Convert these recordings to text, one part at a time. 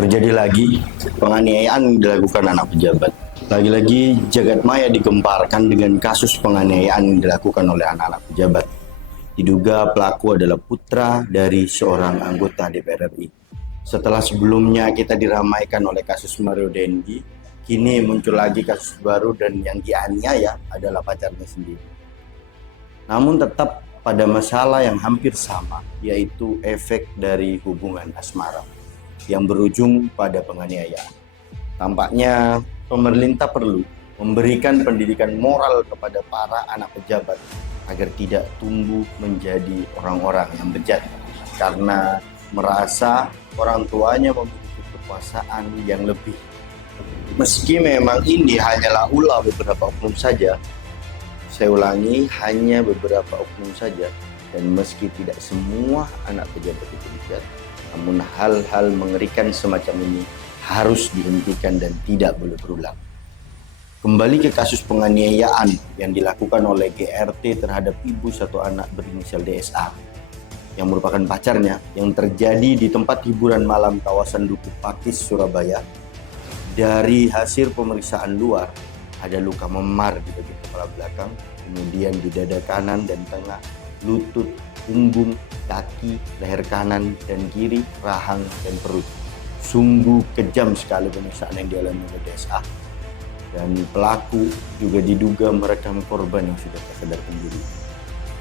Terjadi lagi penganiayaan yang dilakukan anak pejabat. Lagi-lagi jagat maya digemparkan dengan kasus penganiayaan yang dilakukan oleh anak-anak pejabat. Diduga pelaku adalah putra dari seorang anggota DPR RI. Setelah sebelumnya kita diramaikan oleh kasus Mario Dendi, kini muncul lagi kasus baru dan yang dianiaya adalah pacarnya sendiri. Namun tetap pada masalah yang hampir sama, yaitu efek dari hubungan asmara yang berujung pada penganiayaan. Tampaknya pemerintah perlu memberikan pendidikan moral kepada para anak pejabat agar tidak tumbuh menjadi orang-orang yang bejat karena merasa orang tuanya memiliki kekuasaan yang lebih. Meski memang ini hanyalah ulah beberapa oknum saja, saya ulangi, hanya beberapa oknum saja, dan meski tidak semua anak pejabat itu bejat, namun hal-hal mengerikan semacam ini harus dihentikan dan tidak boleh berulang. Kembali ke kasus penganiayaan yang dilakukan oleh GRT terhadap ibu satu anak berinisial DSA yang merupakan pacarnya yang terjadi di tempat hiburan malam kawasan Dukuh Pakis, Surabaya. Dari hasil pemeriksaan luar, ada luka memar di bagian kepala belakang, kemudian di dada kanan dan tengah, lutut, punggung, kaki, leher kanan dan kiri, rahang dan perut. Sungguh kejam sekali pemeriksaan yang dialami oleh DSA. Dan pelaku juga diduga merekam korban yang sudah tak sadarkan diri.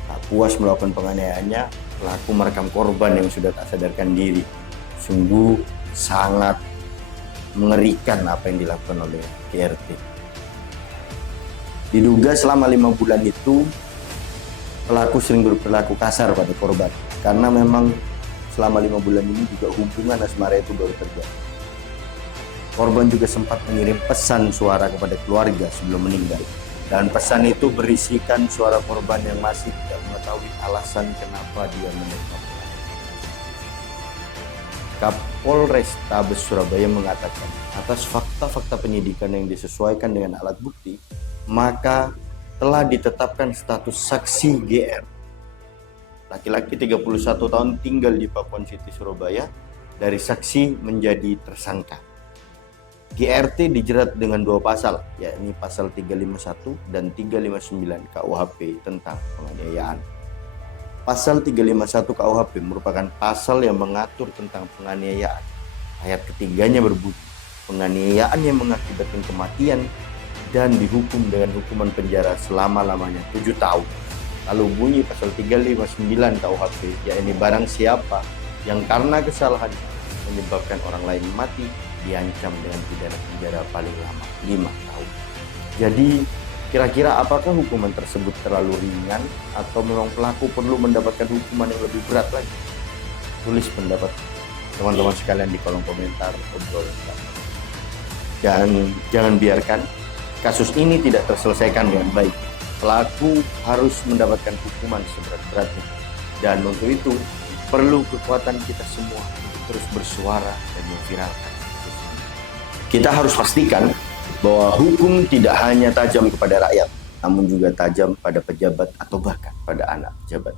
Tak puas melakukan penganiayaannya, pelaku merekam korban yang sudah tak sadarkan diri. Sungguh sangat mengerikan apa yang dilakukan oleh GRT. Diduga selama 5 bulan itu pelaku sering berperilaku kasar pada korban karena memang selama 5 bulan ini juga hubungan asmara itu baru terjadi. Korban juga sempat mengirim pesan suara kepada keluarga sebelum meninggal, dan pesan itu berisikan suara korban yang masih tidak mengetahui alasan kenapa dia meninggal. Kapolres Tabes Surabaya mengatakan atas fakta-fakta penyidikan yang disesuaikan dengan alat bukti, maka telah ditetapkan status saksi GR. Laki-laki 31 tahun tinggal di Pakuan City, Surabaya, dari saksi menjadi tersangka. GRT dijerat dengan 2 pasal, yakni pasal 351 dan 359 KUHP tentang penganiayaan. Pasal 351 KUHP merupakan pasal yang mengatur tentang penganiayaan. Ayat ketiganya berbunyi, penganiayaan yang mengakibatkan kematian dan dihukum dengan hukuman penjara selama-lamanya 7 tahun. Lalu bunyi pasal 359 KUHP, yakni barang siapa yang karena kesalahan menyebabkan orang lain mati diancam dengan pidana penjara paling lama 5 tahun. Jadi kira-kira apakah hukuman tersebut terlalu ringan atau memang pelaku perlu mendapatkan hukuman yang lebih berat lagi? Tulis pendapat teman-teman sekalian di kolom komentar obrolan kami. Dan jangan biarkan kasus ini tidak terselesaikan dengan baik. Pelaku harus mendapatkan hukuman seberat-beratnya. Dan untuk itu perlu kekuatan kita semua untuk terus bersuara dan memviralkan. Kita harus pastikan bahwa hukum tidak hanya tajam kepada rakyat, namun juga tajam pada pejabat atau bahkan pada anak pejabat.